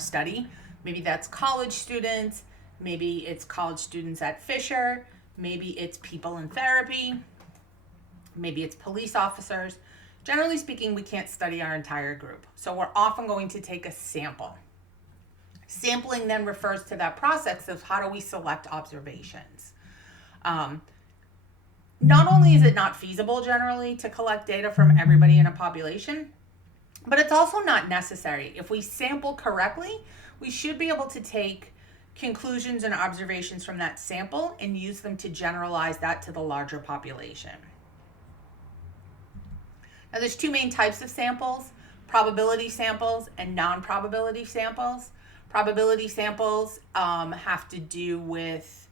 study. Maybe that's college students, maybe it's college students at Fisher, maybe it's people in therapy, maybe it's police officers. Generally speaking, we can't study our entire group. So we're often going to take a sample. Sampling then refers to that process of how do we select observations. Not only is it not feasible generally to collect data from everybody in a population, but it's also not necessary. If we sample correctly, we should be able to take conclusions and observations from that sample and use them to generalize that to the larger population. Now, there's two main types of samples: probability samples and non-probability samples. Probability samples have to do with,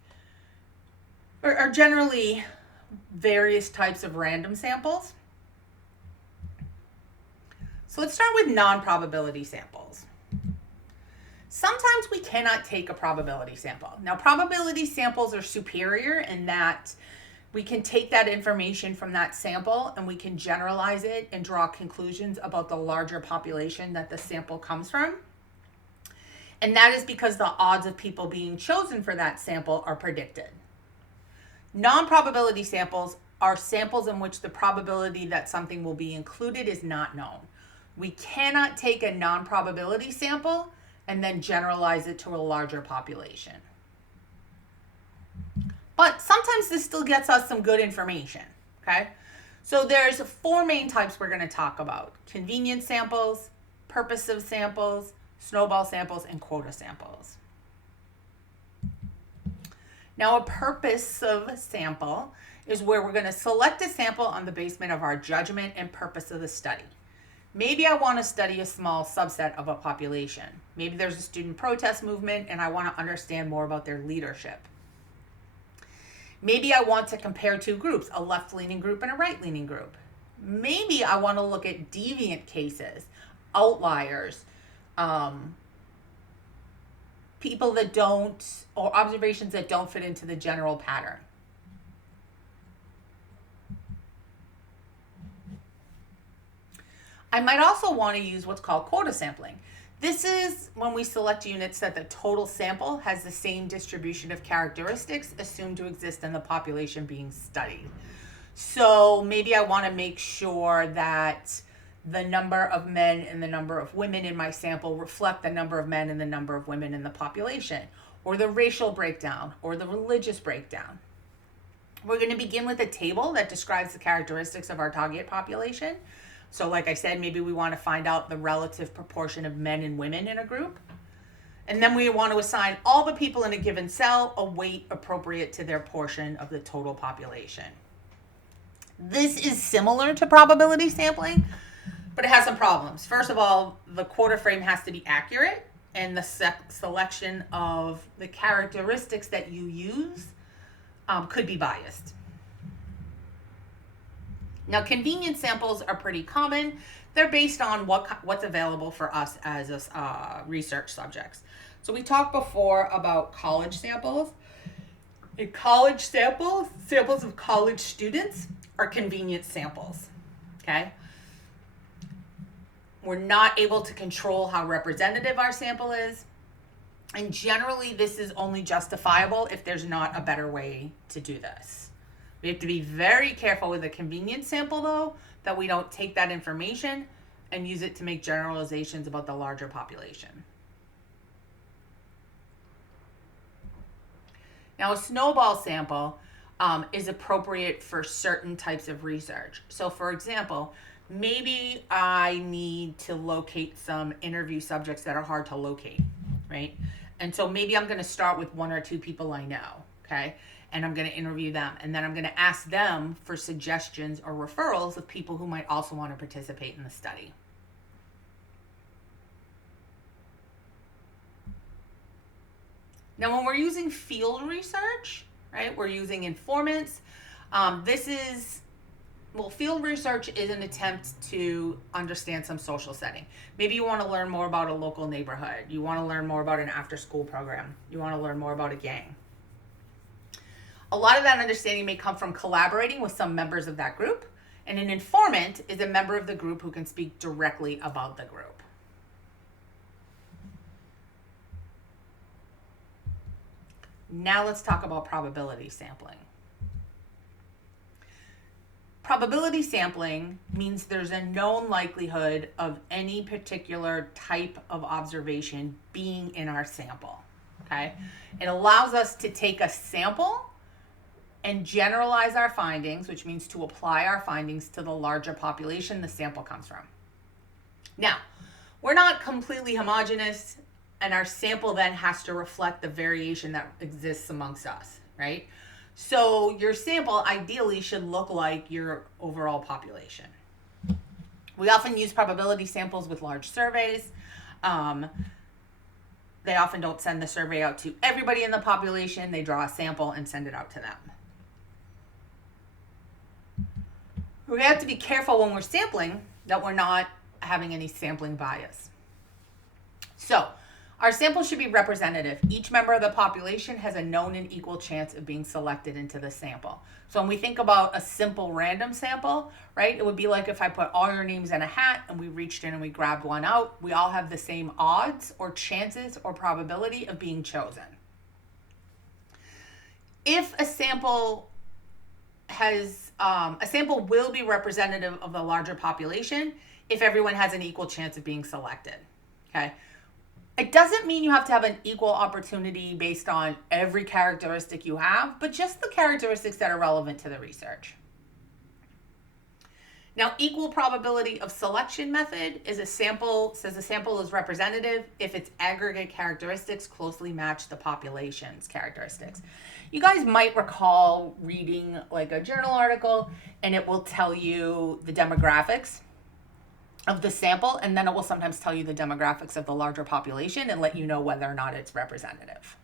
or are generally various types of random samples. So let's start with non-probability samples. Sometimes we cannot take a probability sample. Now, probability samples are superior in that we can take that information from that sample and we can generalize it and draw conclusions about the larger population that the sample comes from. And that is because the odds of people being chosen for that sample are predicted. Non-probability samples are samples in which the probability that something will be included is not known. We cannot take a non-probability sample and then generalize it to a larger population. But sometimes this still gets us some good information, okay? So there's four main types we're going to talk about: convenience samples, purposive samples, snowball samples, and quota samples. Now, a purposive sample is where we're going to select a sample on the basis of our judgment and purpose of the study. Maybe I want to study a small subset of a population. Maybe there's a student protest movement and I want to understand more about their leadership. Maybe I want to compare two groups, a left-leaning group and a right-leaning group. Maybe I want to look at deviant cases, outliers, people that don't, or observations that don't fit into the general pattern. I might also want to use what's called quota sampling. This is when we select units that the total sample has the same distribution of characteristics assumed to exist in the population being studied. So maybe I want to make sure that the number of men and the number of women in my sample reflect the number of men and the number of women in the population, or the racial breakdown, or the religious breakdown. We're going to begin with a table that describes the characteristics of our target population. So like I said, maybe we want to find out the relative proportion of men and women in a group. And then we want to assign all the people in a given cell a weight appropriate to their portion of the total population. This is similar to probability sampling, but it has some problems. First of all, the quota frame has to be accurate, and the selection of the characteristics that you use could be biased. Now, convenience samples are pretty common. They're based on what's available for us as research subjects. So we talked before about college samples. In college samples of college students are convenience samples, okay? We're not able to control how representative our sample is. And generally, this is only justifiable if there's not a better way to do this. We have to be very careful with a convenience sample, though, that we don't take that information and use it to make generalizations about the larger population. Now, a snowball sample is appropriate for certain types of research. So, for example, maybe I need to locate some interview subjects that are hard to locate, right? And so maybe I'm going to start with one or two people I know, okay? And I'm going to interview them. And then I'm going to ask them for suggestions or referrals of people who might also want to participate in the study. Now, when we're using field research, right, we're using informants. Field research is an attempt to understand some social setting. Maybe you want to learn more about a local neighborhood. You want to learn more about an after-school program. You want to learn more about a gang. A lot of that understanding may come from collaborating with some members of that group, and an informant is a member of the group who can speak directly about the group. Now let's talk about probability sampling. Probability sampling means there's a known likelihood of any particular type of observation being in our sample, okay? It allows us to take a sample and generalize our findings, which means to apply our findings to the larger population the sample comes from. Now, we're not completely homogeneous, and our sample then has to reflect the variation that exists amongst us, right? So your sample ideally should look like your overall population. We often use probability samples with large surveys. They often don't send the survey out to everybody in the population. They draw a sample and send it out to them. We have to be careful when we're sampling that we're not having any sampling bias. So, our sample should be representative. Each member of the population has a known and equal chance of being selected into the sample. So when we think about a simple random sample, right, it would be like if I put all your names in a hat and we reached in and we grabbed one out, we all have the same odds or chances or probability of being chosen. If a sample will be representative of the larger population if everyone has an equal chance of being selected, okay? It doesn't mean you have to have an equal opportunity based on every characteristic you have, but just the characteristics that are relevant to the research. Now, equal probability of selection method says a sample is representative if its aggregate characteristics closely match the population's characteristics. You guys might recall reading like a journal article and it will tell you the demographics of the sample, and then it will sometimes tell you the demographics of the larger population and let you know whether or not it's representative.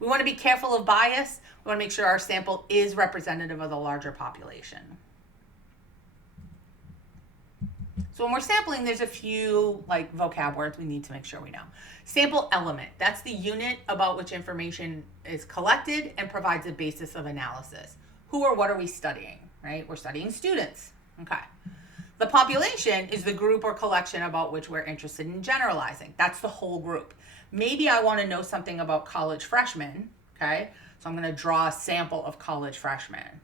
We want to be careful of bias. We want to make sure our sample is representative of the larger population. So when we're sampling, there's a few like vocab words we need to make sure we know. Sample element, that's the unit about which information is collected and provides a basis of analysis. Who or what are we studying, right? We're studying students, okay. The population is the group or collection about which we're interested in generalizing. That's the whole group. Maybe I want to know something about college freshmen, okay? So I'm going to draw a sample of college freshmen.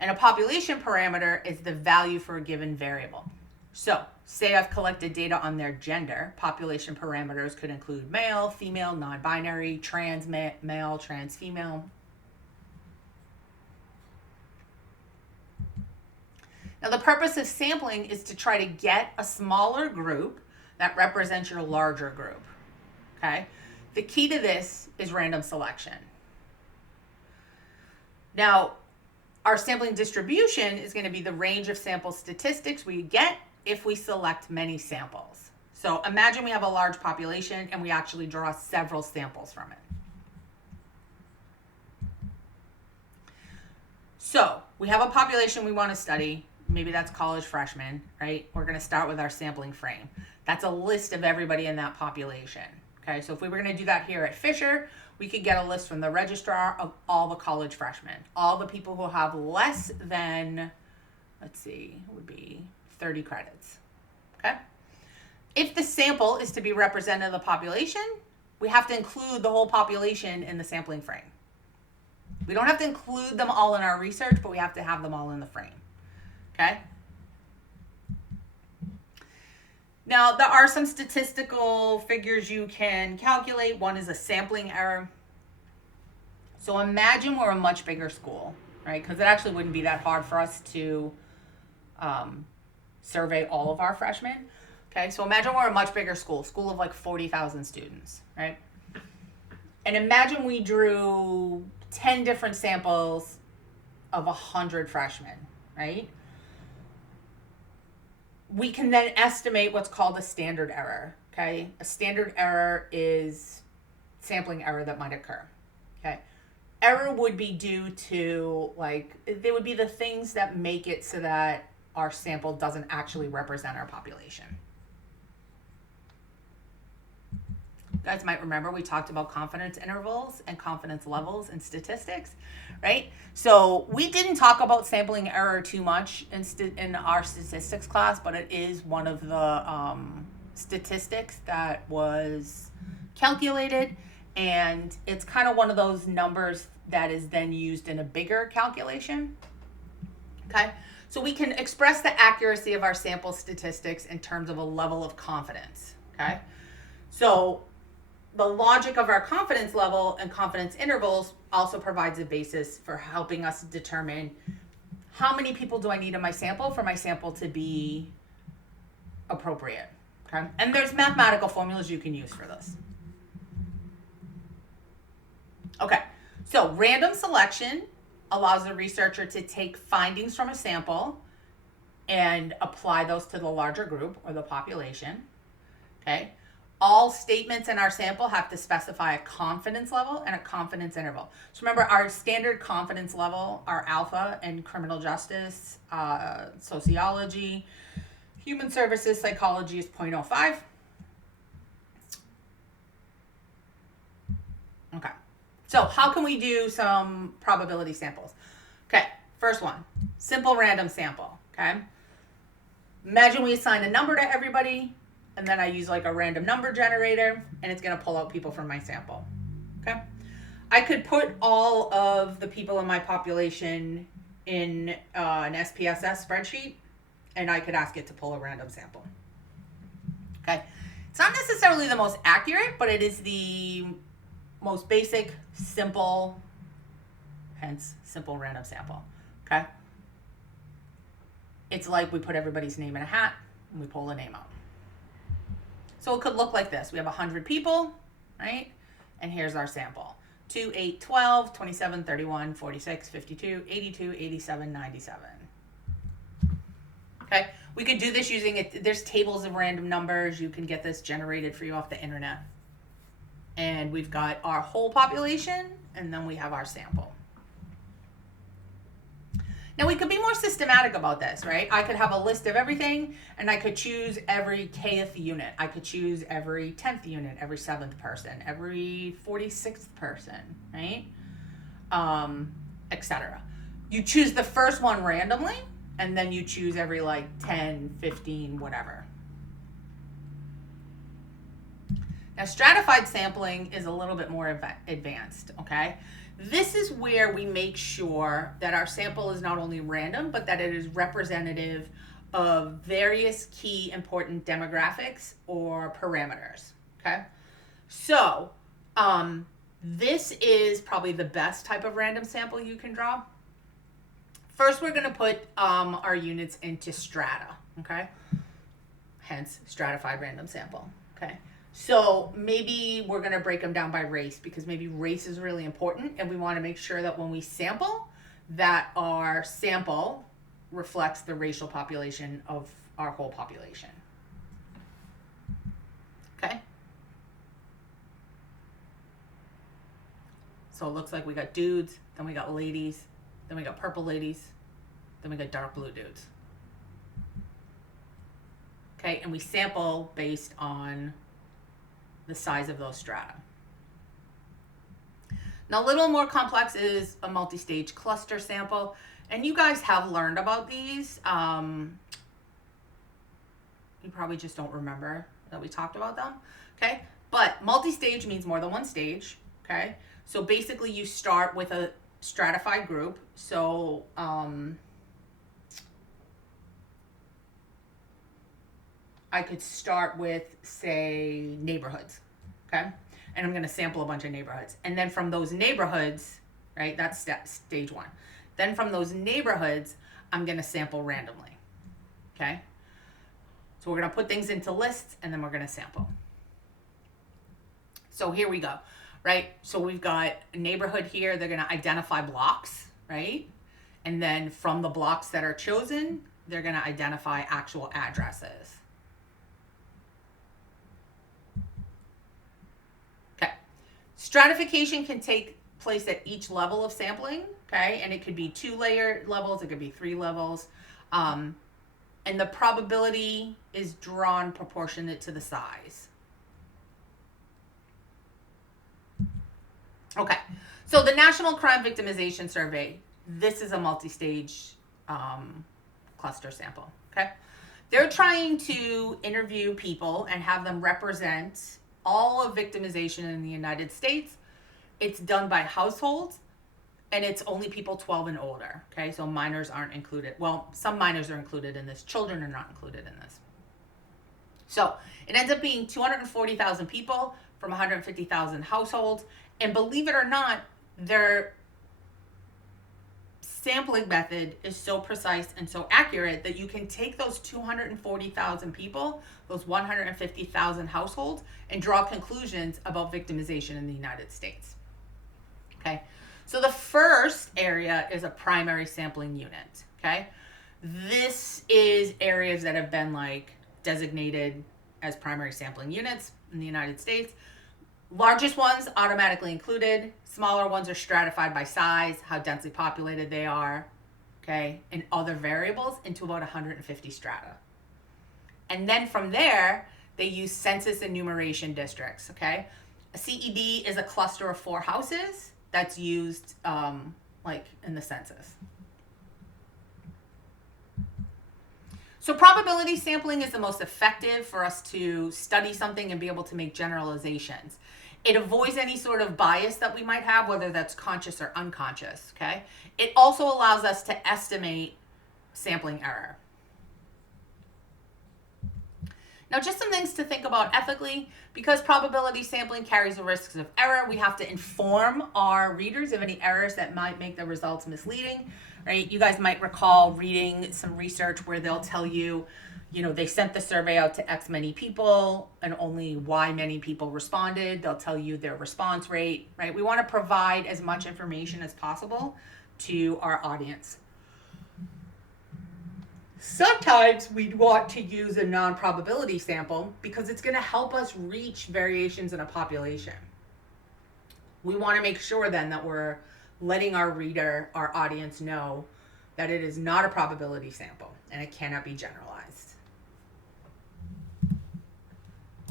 And a population parameter is the value for a given variable. So say I've collected data on their gender. Population parameters could include male, female, non-binary, trans male, trans female. Now, the purpose of sampling is to try to get a smaller group that represents your larger group, okay? The key to this is random selection. Now, our sampling distribution is going to be the range of sample statistics we get if we select many samples. So imagine we have a large population and we actually draw several samples from it. So we have a population we want to study. Maybe that's college freshmen, right? We're going to start with our sampling frame. That's a list of everybody in that population, okay? So if we were going to do that here at Fisher, we could get a list from the registrar of all the college freshmen, all the people who have less than, let's see, it would be 30 credits, okay? If the sample is to be representative of the population, we have to include the whole population in the sampling frame. We don't have to include them all in our research, but we have to have them all in the frame. Okay. Now, there are some statistical figures you can calculate. One is a sampling error. So imagine we're a much bigger school, right? Because it actually wouldn't be that hard for us to survey all of our freshmen. Okay, so imagine we're a much bigger school of like 40,000 students, right? And imagine we drew 10 different samples of 100 freshmen, right? We can then estimate what's called a standard error, okay? A standard error is sampling error that might occur, okay? Error would be due to, like, they would be the things that make it so that our sample doesn't actually represent our population. You guys might remember we talked about confidence intervals and confidence levels in statistics, right? So we didn't talk about sampling error too much in our statistics class, but it is one of the statistics that was calculated And it's kind of one of those numbers that is then used in a bigger calculation. Okay, so we can express the accuracy of our sample statistics in terms of a level of confidence. Okay, so the logic of our confidence level and confidence intervals also provides a basis for helping us determine how many people do I need in my sample for my sample to be appropriate. Okay, and there's mathematical formulas you can use for this. Okay, so random selection allows the researcher to take findings from a sample and apply those to the larger group or the population. Okay, all statements in our sample have to specify a confidence level and a confidence interval. So remember, our standard confidence level are alpha in criminal justice, sociology, human services, psychology is 0.05. Okay. So how can we do some probability samples? Okay, first one, simple random sample, okay? Imagine we assign a number to everybody, and then I use like a random number generator, and it's gonna pull out people from my sample, okay? I could put all of the people in my population in an SPSS spreadsheet, and I could ask it to pull a random sample, okay? It's not necessarily the most accurate, but it is the most basic, simple, hence simple random sample, okay? It's like we put everybody's name in a hat and we pull a name out. So it could look like this. We have 100 people, right? And here's our sample. 2, 8, 12, 27, 31, 46, 52, 82, 87, 97. Okay, we could do this using it. There's tables of random numbers. You can get this generated for you off the internet. And we've got our whole population, and then we have our sample. Now we could be more systematic about this, right? I could have a list of everything, and I could choose every kth unit. I could choose every 10th unit, every 7th person, every 46th person, right? Etc. You choose the first one randomly, and then you choose every like 10, 15, whatever. Now, stratified sampling is a little bit more advanced, okay? This is where we make sure that our sample is not only random, but that it is representative of various key important demographics or parameters, okay? So, this is probably the best type of random sample you can draw. First, we're gonna put our units into strata, okay? Hence, stratified random sample, okay? So maybe we're going to break them down by race, because maybe race is really important, and we want to make sure that when we sample, that our sample reflects the racial population of our whole population. Okay? So it looks like we got dudes, then we got ladies, then we got purple ladies, then we got dark blue dudes. Okay, and we sample based on the size of those strata. Now, a little more complex is a multi-stage cluster sample, and you guys have learned about these. You probably just don't remember that we talked about them, okay? But multi-stage means more than one stage, okay? So basically you start with a stratified group. So I could start with, say, neighborhoods, okay? And I'm going to sample a bunch of neighborhoods. And then from those neighborhoods, right, that's stage one. Then from those neighborhoods, I'm going to sample randomly, okay? So we're going to put things into lists, and then we're going to sample. So here we go, right? So we've got a neighborhood here. They're going to identify blocks, right? And then from the blocks that are chosen, they're going to identify actual addresses. Stratification can take place at each level of sampling, okay? And it could be 2-layer levels, it could be 3 levels. And the probability is drawn proportionate to the size. Okay, so the National Crime Victimization Survey, this is a multi-stage cluster sample, okay? They're trying to interview people and have them represent all of victimization in the United States, it's done by households, and it's only people 12 and older. Okay, so minors aren't included. Well, some minors are included in this. Children are not included in this. So it ends up being 240,000 people from 150,000 households. And believe it or not, their sampling method is so precise and so accurate that you can take those 240,000 people, those 150,000 households, and draw conclusions about victimization in the United States. Okay, so the first area is a primary sampling unit. Okay, this is areas that have been like designated as primary sampling units in the United States. Largest ones automatically included. Smaller ones are stratified by size, how densely populated they are, okay, and other variables into about 150 strata. And then from there, they use census enumeration districts, okay? A CED is a cluster of 4 houses that's used like in the census. So probability sampling is the most effective for us to study something and be able to make generalizations. It avoids any sort of bias that we might have, whether that's conscious or unconscious, okay? It also allows us to estimate sampling error. Now, just some things to think about ethically. Because probability sampling carries the risks of error, we have to inform our readers of any errors that might make the results misleading, right? You guys might recall reading some research where they'll tell you, they sent the survey out to X many people and only Y many people responded. They'll tell you their response rate, right? We want to provide as much information as possible to our audience. Sometimes we want to use a non-probability sample because it's going to help us reach variations in a population. We want to make sure then that we're letting our reader, our audience know that it is not a probability sample and it cannot be generalized.